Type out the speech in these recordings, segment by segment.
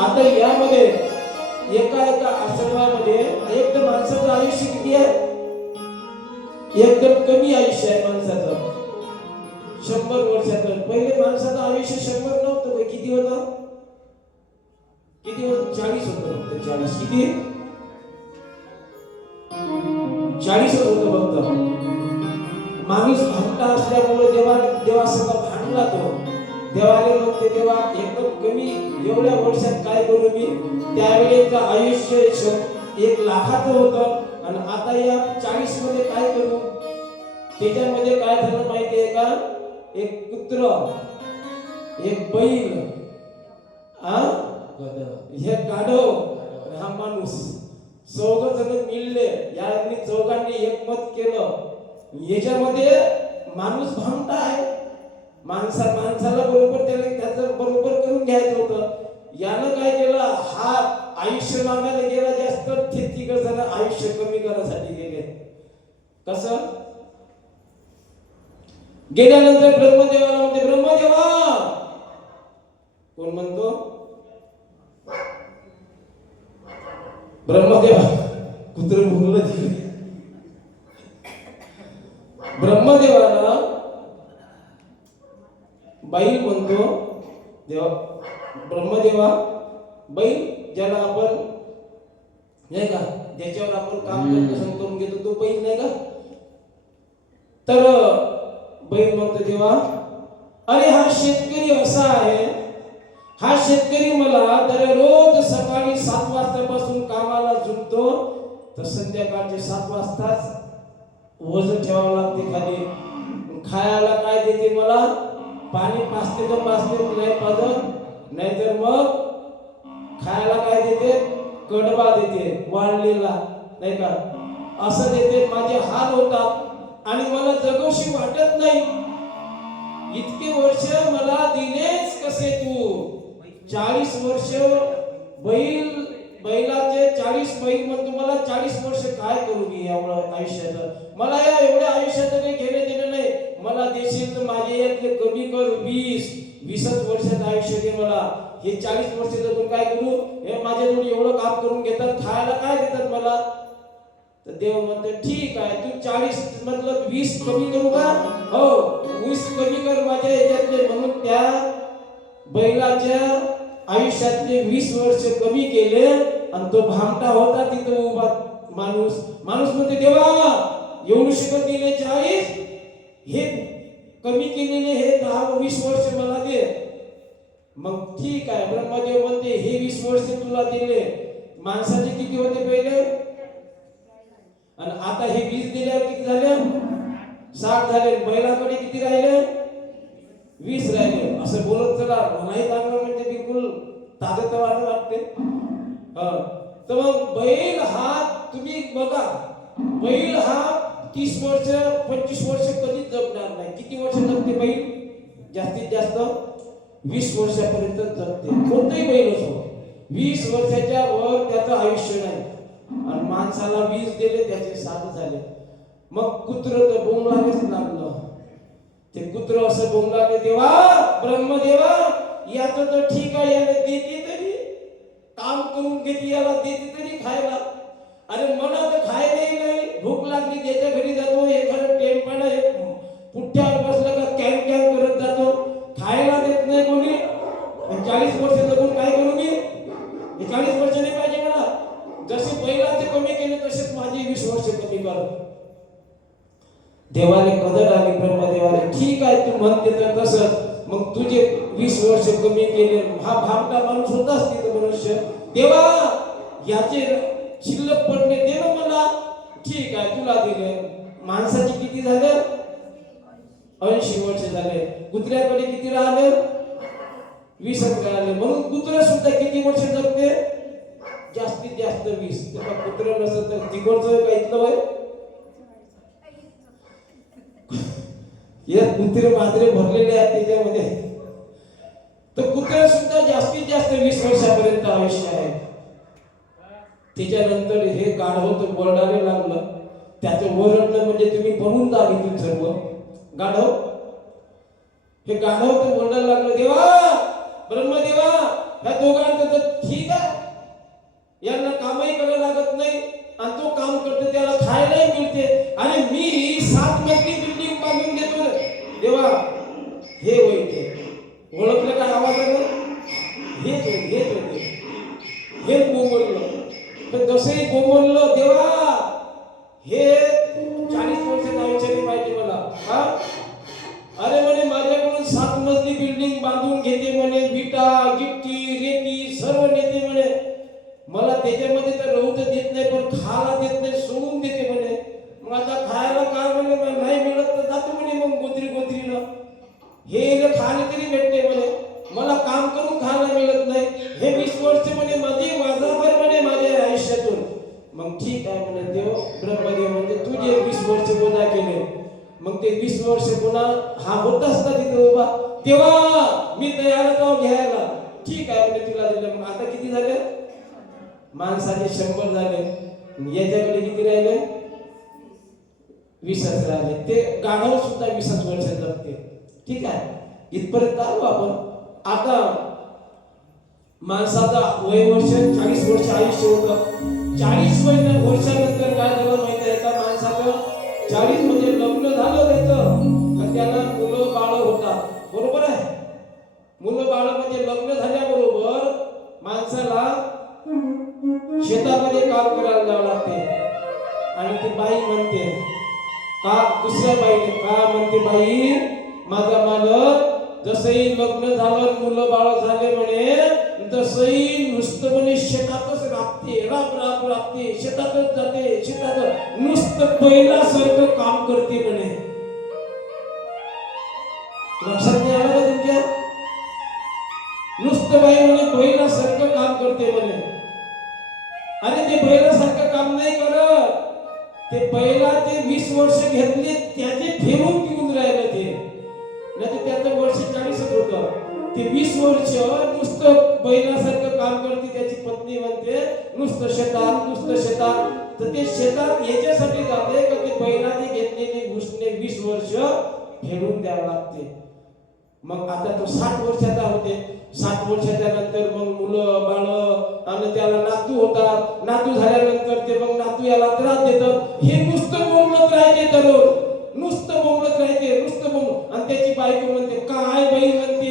आता यामध्ये एका एका आश्रमामध्ये एक तर माणसाचं आयुष्य किती आहे, एकदम कमी आयुष्य आहे माणसाचं, 100 वर्षाचं. पहिले माणसाचं आयुष्य 100 नव्हतं, किती होतं, किती होतं, 40 होतं फक्त. 40 किती, 40 होतं फक्त. माणूस भांडता असल्यामुळे देवासोबत भांडला तो. देवाने मग ते देवा एकदम कमी एवढ्या वर्षात काय करू मी. त्यावेळेचं आयुष्य 1,00,000चं होतं आणि आता या 40 मध्ये काय करू. त्याच्यामध्ये काय झालं माहितीये का, एक कुत्र, एक बैल, हे गाढव, हा माणूस, 4 जण मिळले. यांनी 4घांनी एकमत केलं. याच्यामध्ये माणूस भांडता आहे, माणसाला बरोबर त्याचं बरोबर करून घ्यायचं होतं. यानं काय केलं, हा आयुष्य मागायला गेला जास्त, ते 3 जण आयुष्य कमी करण्यासाठी गेले. कसं गेल्यानंतर ब्रह्मदेवाला म्हणते, ब्रह्मदेवा, कोण म्हणतो, ब्रह्मदेवा, कुत्र भुंगलं तिकडे. ब्रह्मदेवाला बैल म्हणतो देवा, ब्रह्मदेवा, बैल ज्याला आपण नाही का, ज्याच्यावर आपण काम करून घेतो तो बैल नाही का. तर बैल म्हणतो देवा, अरे हा शेतकरी असा आहे, हा शेतकरी मला दररोज सकाळी 7 वाजतापासून कामाला जुळतो, तर संध्याकाळचे 7 वाजताच वजन ठेवावं लागते खाली. खायला काय देते मला, पाणी पाजते तर पाजते, नाही पाजत, नाहीतर मग खायला काय देते, कडबा देते वाळलेला नाही का, असं देते. माझे हाल होतात आणि मला जगोशी वाटत नाही. इतके वर्ष मला दिलेच कसे तू. 40 वर्ष बैलाचे 40 बैल म्हणतो मला 40 वर्ष काय करू मी एवढं आयुष्याचं. मला या एवढ्या आयुष्याचं काही घेणं देणं नाही. मला देशील तर माझे यातले कमी कर 20 वर्षाचं आयुष्य दे मला. हे 40 वर्ष जगून काय करू, हे माझ्याजवळ एवढं काम करून घेतात, खायला काय देतात मला. तर देव म्हणतो ठीक आहे, तू 40 मधलं 20 कमी करू का, हो 20 कमी कर माझ्या याच्यातले. म्हणून त्या बैलाच्या आयुष्यातले 20 वर्ष कमी केले आणि तो भामटा होता तिथं उभा माणूस म्हणते देवा, एवढू शकत गेले 40, हे कमी केलेले हे 10-20 वर्ष मला दे. मग ठीक आहे, ब्रह्मदेव म्हणते हे 20 वर्ष तुला दिले. माणसाचे किती होते पहिले, आणि आता हे 20 दिल्यावर किती झाले, 60 झाले. बैलाकडे किती राहिले, 20 राहिले. असं बोलत चला, मलाही चांगलं म्हणजे बिलकुल ताजतवानं वाटते. तर मग बैल हा तुम्ही बघा, बैल हा 30 वर्ष 25 वर्ष कधीच जगणार नाही. किती वर्ष जगते बैल, जास्तीत जास्त 20 वर्षापर्यंत जगते. कोणताही बैल असो 20 वर्षाच्या वर त्याचं आयुष्य नाही. आणि माणसाला 20 दिले, त्याचे 7 झाले. मग कुत्र तर बोंबलानेच लागलं. ते कुत्र असं बोंबलाने, देवा, ब्रह्मदेवा, याचं तर ठीक आहे, याला देते तरी, काम करून घेते, याला देते तरी खायला. अरे मला तर खायलाही नाही, भूक लागली त्याच्या घरी जातो, एखादं टेम्पानं पुठ्यावर बसलं का कॅन कॅन करत जातो, खायला देत नाही कोणी. 40 वर्ष जगून काय करू मी, हे 40 वर्ष नाही पाहिजे मला. जसे बैलाचे कमी केले तसेच माझे 20 वर्ष कमी कर. देवाने कदर आली, ब्रह्मदेवाने ठीक आहे तू म्हणते तर तसं. मग तुझे 20 वर्ष कमी केले. हा भामटा माणूस होताच तिथं मनुष्य. देवा, याचे शिल्लक पडले दे ना मला. ठीक आहे तुला दिले. माणसाचे किती झाले, 80 वर्ष झाले. कुत्र्याकडे किती राहिले, 20 राहिले. म्हणून कुत्रा सुद्धा किती वर्ष जगते, जास्तीत जास्त 20. कुत्रा नसत तर तिकडचं काय इथलं वय, या कुत्रे मात्रे भरलेले आहेत त्याच्यामध्ये. तर कुत्र्या सुद्धा जास्तीत जास्त 20 वर्षापर्यंत आयुष्य आहे. त्याच्यानंतर हे गाढव तर बोरडाले लागलं. त्याचं ओरडणं म्हणजे तुम्ही बनवून जाल इथून सर्व. गाढव, हे गाढव तर बोरडायला लागलं, देवा, ब्रह्मदेवा, ह्या दोघांचं तर ठीक आहे, यांना कामही करायला लागत नाही आणि तो काम करतो, त्याला खायलाही मिळते आणि मी 7 मजली बिल्डिंग बांधून देतो. देवा हे होते ओळखलं का आवाजानं? हेच होते हे बोंबललं. तर जसंही बोंबललं, देवा हे 40 वर्षात आयुष्याने पाहिजे मला. हा अरे म्हणे माझ्याकडून 7 मजली बिल्डिंग बांधून घेते म्हणे, विटा गिट्टी रेती सर्व नेते म्हणे, मला त्याच्यामध्ये तर राहू तर देत नाही पण खायला देत नाही, सोडून देते म्हणे. मग आता खायला काय म्हणे नाही मिळत तर जातो म्हणे मग गोत्रीनं. हे खायला तरी भेटते म्हणे, मला काम करून खायला मिळत नाही. हे 20 वर्ष म्हणे माझी वाजाभर म्हणे माझ्या आयुष्यातून. मग ठीक आहे म्हणे देव ब्रह्मदेव म्हणजे तुझे 20 वर्ष गुन्हा केले. मग ते 20 वर्ष गुन्हा हा होताच ना तिथे उभा, तेव्हा मी तयार तो घ्यायला. ठीक आहे म्हणे तुला दिलं. मग आता किती झाले? माणसाचे 100 झाले, याच्याकडे किती राहिले? 20च राहिले. ते गाढव सुद्धा 20 वर्ष जगते. ठीक आहे, इथपर्यंत आलो आपण. आता माणसाचा वय वर्ष 40 वर्ष आयुष्य होतं. 40 वर्षानंतर काय झालं माहिती आहे का? माणसाचं 40 म्हणजे लग्न झालं त्याचं, त्याला मुलं बाळ होतात. बरोबर आहे? मुलं बाळ म्हणजे लग्न झाल्याबरोबर माणसाला शेतामध्ये काम करायला जावं लागते. आणि ती बाई म्हणते का, दुसऱ्या बाईने का म्हणते, बाई माझा मालक जसंही लग्न झालं मुलं बाळ झाले म्हणे, तसंही नुसतं म्हणे शेतातच राबते, राबते, शेतातच जाते, शेतात नुसतं बैलासारखं काम करते म्हणे. लक्षात नाही आलं का तुमच्या? नुसतं बाई म्हणे बैलासारखं काम करते म्हणे. आणि ते बैलासारखं काम नाही करत, ते बैलाचे 20 वर्ष घेतले त्याचे फेरून घेऊन राहिले ते. नाही तर त्याचं वर्ष 40च होतं. ते 20 वर्ष नुसतं बैलासारखं काम करते. त्याची पत्नी म्हणते नुसतं शेतात. तर ते शेतात याच्यासाठी जाते का ते बैलाने घेतलेली घुसणे 20 वर्ष फेडून द्यावं लागते. मग आता तो 60 वर्षाचा होते. 60 वर्षाच्या नंतर मग मुलं बाळ आणि त्याला नातू होतात. नातू झाल्यानंतर ते मग नातू याला त्रास देतात. हे नुसतं बोंबलत राहते दररोज, नुसतं बोंबलत राहते. आणि त्याची बायको म्हणते काय बाई म्हणते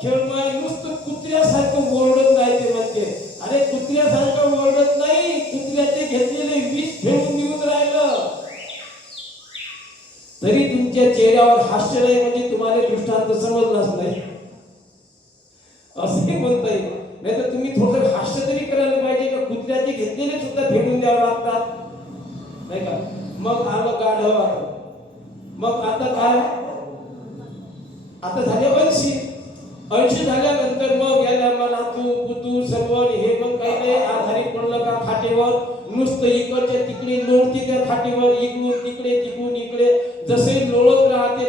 खेळमाय नुसतं कुत्र्यासारखं ओरडत राहते म्हणते. अरे कुत्र्यासारखं ओरडत नाही, कुत्र्याचे घेतलेले विष फेडून देऊन राहिलं तरी तुमच्या चेहऱ्यावर हास्य नाही, म्हणजे तुम्हाला दृष्टांत समजलाच नाही असे म्हणता येईल. नाही तर तुम्ही थोडं हास्य तरी करायला पाहिजे का कुत्र्याचे घेतलेले सुद्धा फेडून द्यावे लागतात, नाही का? मग आलं गाढव. मग आता काय? आता झाले 80 झाल्यानंतर मग याला मला तू पुतू सर्व हे मग काही नाही आधारी पडलं का खाटेवर, नुसतं इकडच्या तिकडे लोळते त्या खाटेवर, इकडून तिकडे तिकडून इकडे जसे लोळत राहते.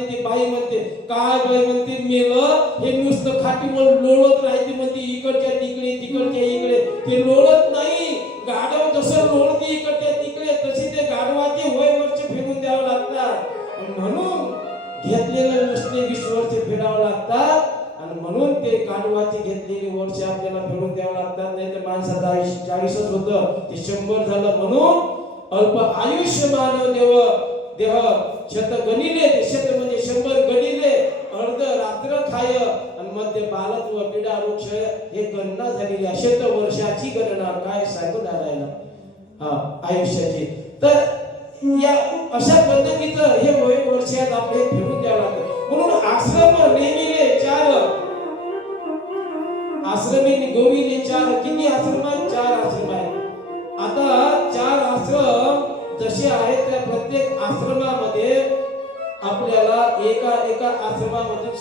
ती बाई म्हणते काय बाई म्हणते मेलं हे नुसतं खाटीवर लोळत राहते म्हणते, इकडच्या तिकडे तिकडच्या इकडे. ते लोळत नाही, गाढव जसं लोळते इकडच्या तिकडे तसे ते गाढवाचे वय वर्ष फेडून द्यावं लागतात. म्हणून घेतलेलं नुसते 20 वर्ष फेडावं लागतात. आणि म्हणून ते गाढवाची घेतलेली वर्ष आपल्याला फेडून द्यावं लागतात. नाही तर माणसाचं आयुष्य 40च होतं, ते 100 झालं. म्हणून अल्प आयुष्य मानव देह शत गणिले, शत म्हणजे 100 गणिले, अर्ध रात्र खाय आणि मध्य बालत्व पिढा वृक्ष हे गणना झालेली आहे. 100 वर्षाची गणना काय सांगू दारायला आयुष्याची. तर या अशा पद्धतीचं हे वय वर्षात आपले फेडून द्यावं लागतं. म्हणून आश्रम नेमिले 4 आश्रमी गोविले 4. किती आश्रम आहेत? 4 आश्रम आहेत. आता 4 आश्रम जसे आहेत त्या प्रत्येक आश्रमामध्ये आपल्याला एका आश्रमामधून